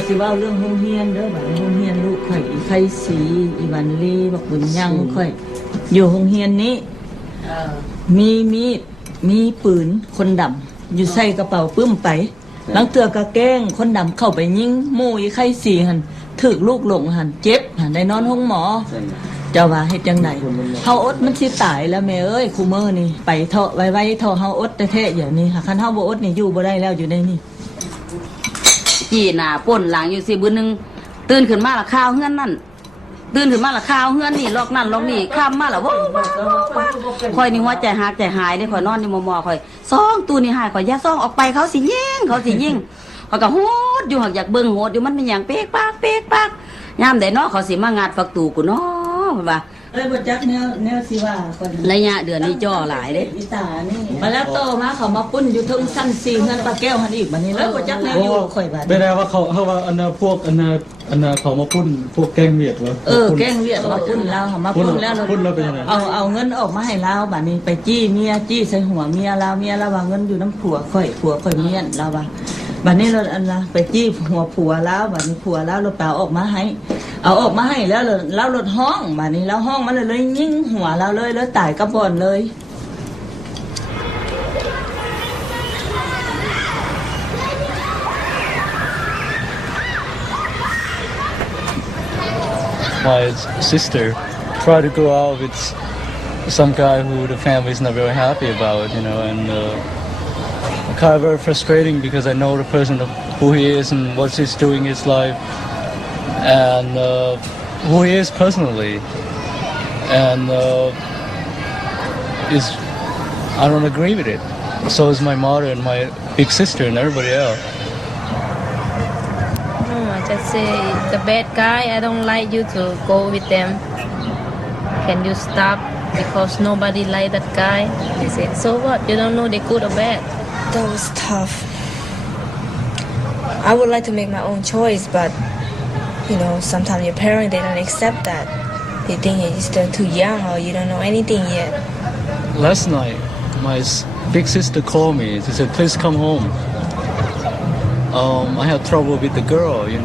อยสิว่าเรื่องโรงเรียนเด้อแบบโรงเรียนลูกข่อยอีไข่สีอีวันลีบอกบุญยังข่อยอยู่โรงเรียนนี้มีมีดมีปืนคนดำอยู่ใส่กระเป๋าปึ้มไปหลังเตือกระแกล้งคนดำเข้าไปยิงหมู่อีไข่สีหันถึกลูกหลงหันเจ็บหันได้นอนห้องหมอเจ้าว่าเฮ็ดจังไดเฮาอดมันสิตายแล้วแม่เอ้ยคูมื้อนี่ไปเถาะไว้เถาะเฮาอดแท้ๆอย่างนี้ค่ะคันเฮาบ่อดนี่อยู่บ่ได้แล้วอยู่ในนี่จี้หน้าป่นหลังอยู่สิมื้อนึงตื่นขึ้นมาละข้าวเฮือนนั่นตื่นขึ้นมาละข้าวเฮือนนี่ลอกนั่นลอกนี่ข้ามมาละว้าวข่อยนี่หัวใจหักใจหายเด้ข่อยนอนอยู่มอข่อยซ่องตู้นี่หายข่อยอย่าซ่องออกไปเขาสิยิงข่อยก็โหดอยู่หักอยากเบิ่งโหดอยู่มันเป็นหยังเป๊กปากยามใดเนาะเขาสิมางัดฝักตู้กูเนาะเพิ่นว่าบ่จักแนวสิว่าก่อนระยะเดือนนี้จ่อหลายเด้อีตานี่มาแล้วโตมาเขามาปุ้นอยู่ทึงชั้น4เงินปลาแก้วหันอีกบัดนี้แล้วบ่จักแนวอยู่ข่อยบัดไม่ได้ว่าเขาว่าอันน่ะพวกอันน่ะเขามาปุ้นพวกแกงเวียดวะแกงเวียดมาปุ้นแล้วเขามาปุ้นแล้วเป็นยังไงเอาเงินออกมาให้เราบัดนี้ไปจี้เมียจี้ใส่หัวเมียเราว่าเงินอยู่น้ำผัวข่อยเมียนเราว่าบัดนี้เราอันละไปจี้หัวผัวแล้วบัดนี้ผัวแล้วเราเปล่าออกมาให้เอาออกมาให้แล้วเราลดห้องบัดนี้แล้วห้องมันเลยยิงหัวเราเลยแล้วตายกระบอนเลย My sister tried to go out with some guy who the family is not very happy about, and kind of very frustrating because I know the person who he is and what he's doing in his life and who he is personally, and I don't agree with it. So is my mother and my big sister and everybody else. I just say the bad guy. I don't like you to go with them. Can you stop? Because nobody like that guy. They said, so what? You don't know they good or bad. That was tough. I would like to make my own choice, but sometimes your parents, they don't accept that. They think you're still too young or you don't know anything yet. Last night, my big sister called me. She said, please come home. I had trouble with the girl, and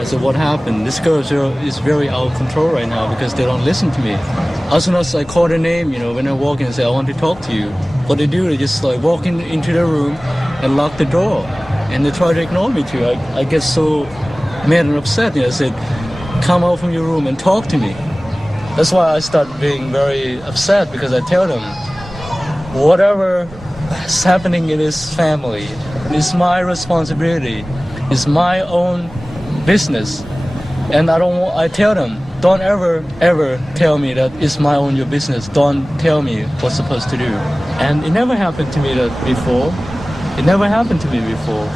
I said, what happened? This girl is very out of control right now because they don't listen to me. As soon as I call her name, when I walk in and say, I want to talk to you, what they do, they just walk into the room and lock the door. And they try to ignore me too. I get so mad and upset. I said, come out from your room and talk to me. That's why I start being very upset because I tell them, whatever is happening in this family is my responsibility. It's my own business. And I tell them, don't ever tell me that it's my own your business. Don't tell me what's supposed to do. And it never happened to me before. It never happened to me before.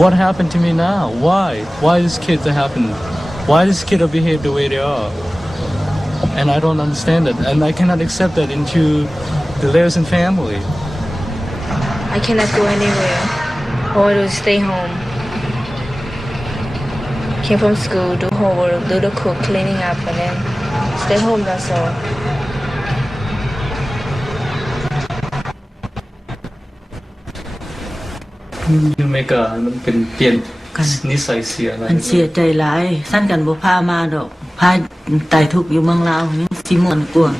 What happened to me now? Why? Why this kid happened? Why this kid behave the way they are? And I don't understand it. And I cannot accept that into the Laotian family. I cannot go anywhere. All I do is stay home. Came from school, do homework, do the cook, cleaning up, and then stay home, that's all. อเมริกามันเป็นเปลี่ยนนิสัยเสียอะไรมันเสียใจหลายสั้นกันบ่พามาดอกพาตายทุกข์อยู่เมืองลาวนี่สิม่วนกว่า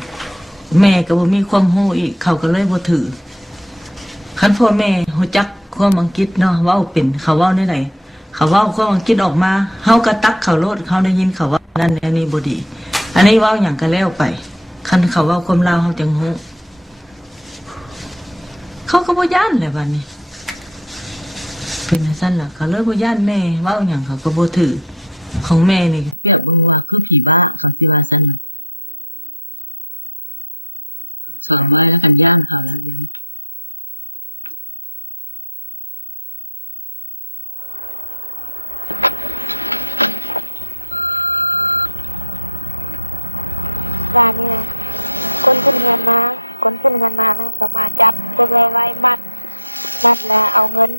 แม่ก็บ่มีความรู้อีกเขาก็เลยบ่ถือคันพ่อแม่รู้จักความอังกฤษเนาะเว้าเป็นเขาเว้าได้ไดเขาเว้าความอังกฤษออกมาเฮาก็ตักเขาโลดเขาได้ยินเขาว่านั่นอันนี้บ่ดีอันนี้เว้าหยังก็แล้วไปคันเขาเว้าความลาวเฮาจังฮู้เขาก็บ่ย้านแหละบัดนี้เป็นซั่นล่ะเขาเลยบ่ย้านแม่เว้าหยังเขาก็บ่ถือของแม่นี่เปรียบเบิ่งว่าคือผีบ้าเขาสิว่าซั่นน่ะสอนไว้แล้วกันย้านเขาแล้วยังว่านี่นะคนขึ้นเงินมาแล้วก็มาจับตัวไว้มัดแล้วเอาเงิน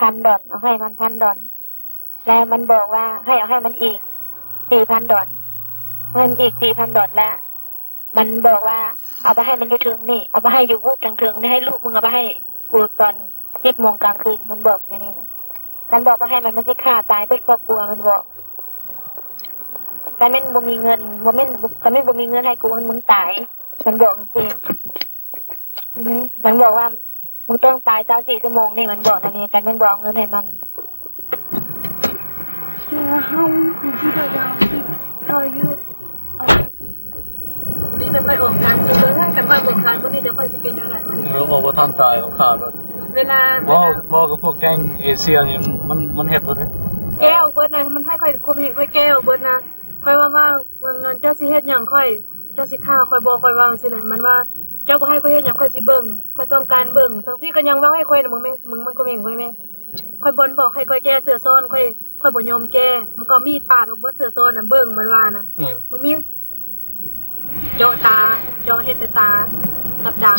$1,000เอาให้มัน$1,000แล้วมันบอกว่าให้เอาให้มันอีก$4,000ให้มันอีก$4,000แล้วมันบอกว่าเอาไปให้มันอยู่ถึงนี่เอาไปให้อยู่วูบถึงนี่ให้ลูกมึงเอาไปให้กูตอน10 โมงกลางคืนมันบอกอย่างนี้นะ มันบอกว่าให้มันสิฆ่าตายเบิดครอบครัวมันบอกแต่แม่นบ่มีเงินบ่แม่นก็แม่นบ่มีเงินให้กูมึงตายมันบอกจริงมันบอกว่ามึงต้องตาย24ชั่วโมงนี่มันบอกนะนี่กันแม่นบอกเงินให้มันนี่จะไปออกการซื้อแล้วกันว่าออกการพวกนี้จะค่อยสิเป็นอะไรวันนี้ แล้วบอกว่าท่านตายของขาดแล้ว เวลา ว่ากับพวกแก๊งเอเชียนี่มันเห็ดเลย แก้วเบิดนะมันให้ค่อยคุมเห็นค่อยแก้วเบิดนะค่อยว่ามันเจ้าสิเฮ็ดหยังค่อยเจ้าสิฆ่าค่อยบอกค่อยว่าสิเลยมันว่าเจ้าบ่ให้ค่อยเฮ็ดหยังค่อยสิเบิ่งค่อยต้องการเบิ่งทั้งพี่ก็ยังว่าให้ค่อยมึงมันก็เห็นค่อยแม่ค่อยบ่นบอกให้ค่อยแก้เสื้อซ้อนค่อยบ่ยอมแก้มันก็มีดปาดออกบ่เสื้อซ้อนน่ะเบิ่งมันว่านะมึงมีเจาะตาเจาะเฮ็ดแต่ตากับดัง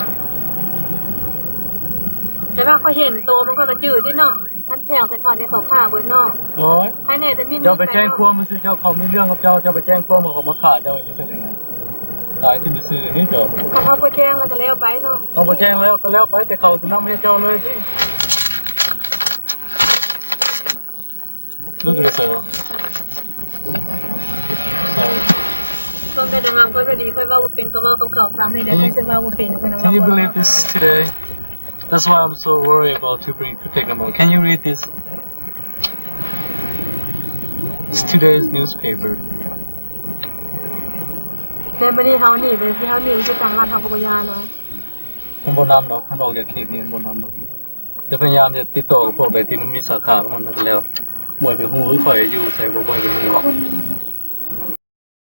แต่ว่าค่อยเห็นโตมันก็กระจืดนิดเนาะท่านแข่งใส่ข่าวในเขาฆ่าเบิดเนาะ โอ้ย ภายในแต่มี เจ้าไปแจ้งความมาสิเจ้าเขามีเรื่องกับเจ้าไปแจ้งความมาเขามาฆ่าเจ้าจะเป็นยังไงตายที่ไปซื้อนี่เจ้า เขาไปแจ้งแล้วก็แล้วไปเนาะ เขาไปแจ้งแล้วก็แล้วไปแต่เขาจะนำให้เจ้าเลยสิลูกกระเสือ ก็ได้ดังงามก็ดีค่อยว่าบ่เป็นก็ว่ากับเขาฟังให้ได้ค่อยสิว่าบ่เป็นค่อยนะ Can you believe this today? That's why I'm so worried about to take them out. Can you read this? It's today's newspaper. แต่มื้อนี้เฮานี่เป็นสิเฮานี่สิทางร้านเฮาก็บ่ยาเนาะ มันบนน้ำเนาะมันออกจากเขตนี้บนน้ำเนาะจะพยายามจะติดต่อกับพวกใดที่มันมีสาขาของมันนั่นแล้วมวยไปหูคือข่อยอยู่ใส่บ่มวยไปหู